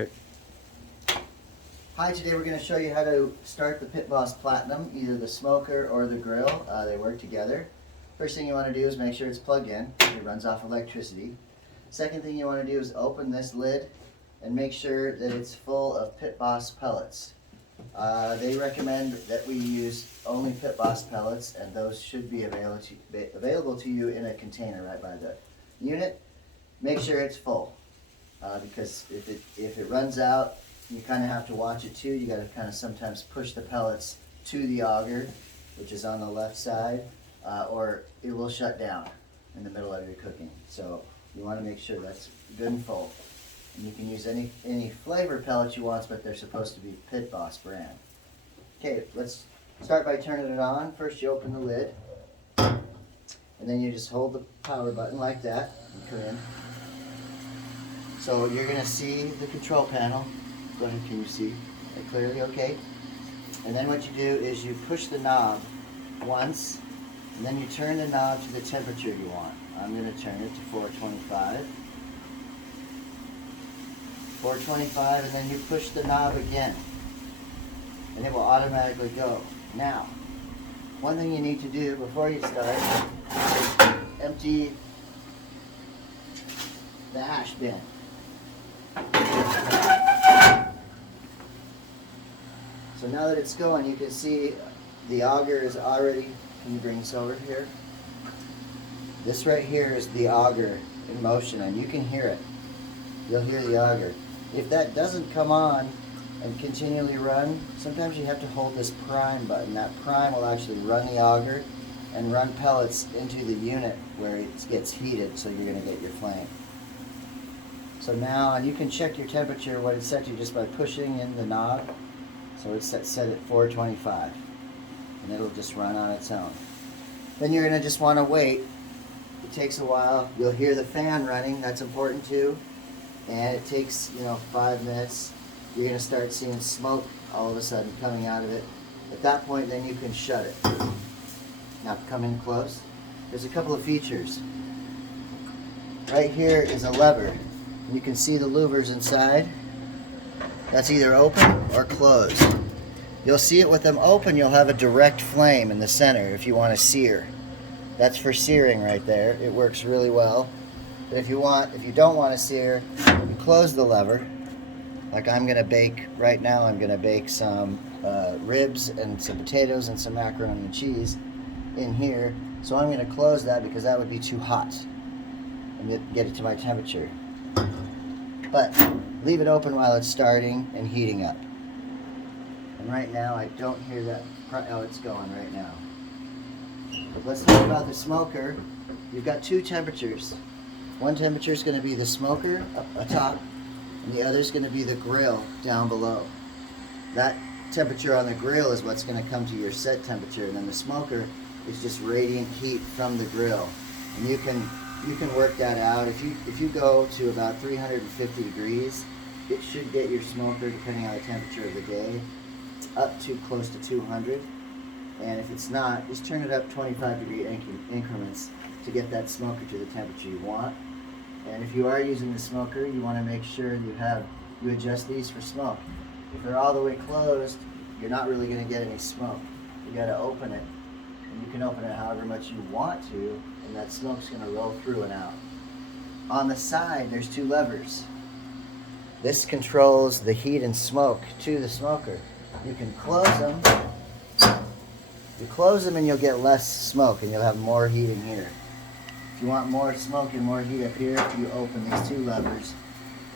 Okay. Hi, today we're going to show you how to start the Pitboss Platinum, either the smoker or the grill. They work together. First thing you want to do is make sure it's plugged in. It runs off electricity. Second thing you want to do is open this lid and make sure that it's full of Pitboss pellets. They recommend that we use only Pitboss pellets, and those should be available to you in a container right by the unit. Make sure it's full, because if it runs out, you kind of have to watch it too. You got to kind of sometimes push the pellets to the auger, which is on the left side, or it will shut down in the middle of your cooking. So you want to make sure that's good and full. And you can use any flavor pellets you want, but they're supposed to be Pitboss brand. Okay, let's start by turning it on. First you open the lid, and then you just hold the power button like that and come in. So you're going to see the control panel. Go ahead, can you see it clearly? Okay. And then what you do is you push the knob once, and then you turn the knob to the temperature you want. I'm going to turn it to 425. 425, and then you push the knob again, and it will automatically go. Now, one thing you need to do before you start is empty the ash bin. So now that it's going, you can see the auger is already, can you bring this over here? This right here is the auger in motion, and you can hear it. You'll hear the auger. If that doesn't come on and continually run, sometimes you have to hold this prime button. That prime will actually run the auger and run pellets into the unit where it gets heated, so you're going to get your flame. So now, and you can check your temperature, what it's set to, just by pushing in the knob. So it's set at 425, and it'll just run on its own. Then you're going to just want to wait. It takes a while. You'll hear the fan running. That's important too. And it takes, 5 minutes. You're going to start seeing smoke all of a sudden coming out of it. At that point, then you can shut it. Now come in close. There's a couple of features. Right here is a lever. You can see the louvers inside. That's either open or closed. You'll see it with them open, you'll have a direct flame in the center if you want to sear. That's for searing right there. It works really well. But if you don't want to sear, you close the lever. Like I'm going to bake, right now I'm going to bake some ribs and some potatoes and some macaroni and cheese in here. So I'm going to close that because that would be too hot and get it to my temperature. But leave it open while it's starting and heating up. And right now I don't hear that. Oh, it's going right now. But let's talk about the smoker. You've got two temperatures. One temperature is going to be the smoker up atop, and the other is going to be the grill down below. That temperature on the grill is what's going to come to your set temperature, and then the smoker is just radiant heat from the grill. And you can work that out. If you go to about 350 degrees, it should get your smoker, depending on the temperature of the day, up to close to 200. And if it's not, just turn it up 25-degree increments to get that smoker to the temperature you want. And if you are using the smoker, you want to make sure you adjust these for smoke. If they're all the way closed, you're not really going to get any smoke. You got to open it, and you can open it however much you want to, and that smoke's going to roll through and out. On the side, there's two levers. This controls the heat and smoke to the smoker. You can close them. You close them and you'll get less smoke and you'll have more heat in here. If you want more smoke and more heat up here, you open these two levers.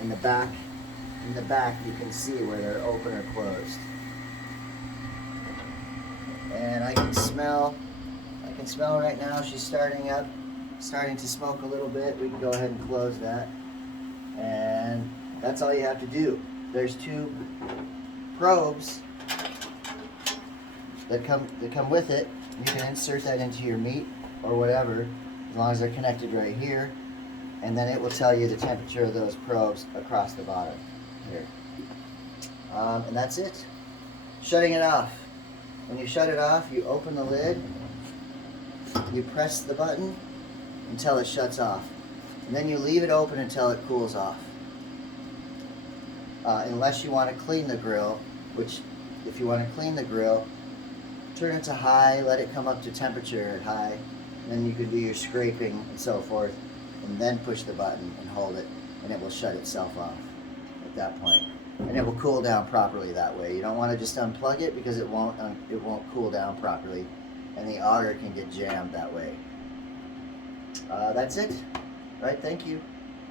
In the back, you can see where they're open or closed. And I can smell right now she's starting to smoke a little bit. We can go ahead and close that. And that's all you have to do. There's two probes that come with it. You can insert that into your meat or whatever, as long as they're connected right here, and then it will tell you the temperature of those probes across the bottom here. And that's it. Shutting it off. When you shut it off, you open the lid, you press the button until it shuts off, and then you leave it open until it cools off. unless you want to clean the grill, which if you want to clean the grill, turn it to high, let it come up to temperature at high, then you can do your scraping and so forth, and then push the button and hold it, and it will shut itself off at that point. And it will cool down properly that way. You don't want to just unplug it because it won't cool down properly, and the auger can get jammed that way. That's it. Right, thank you.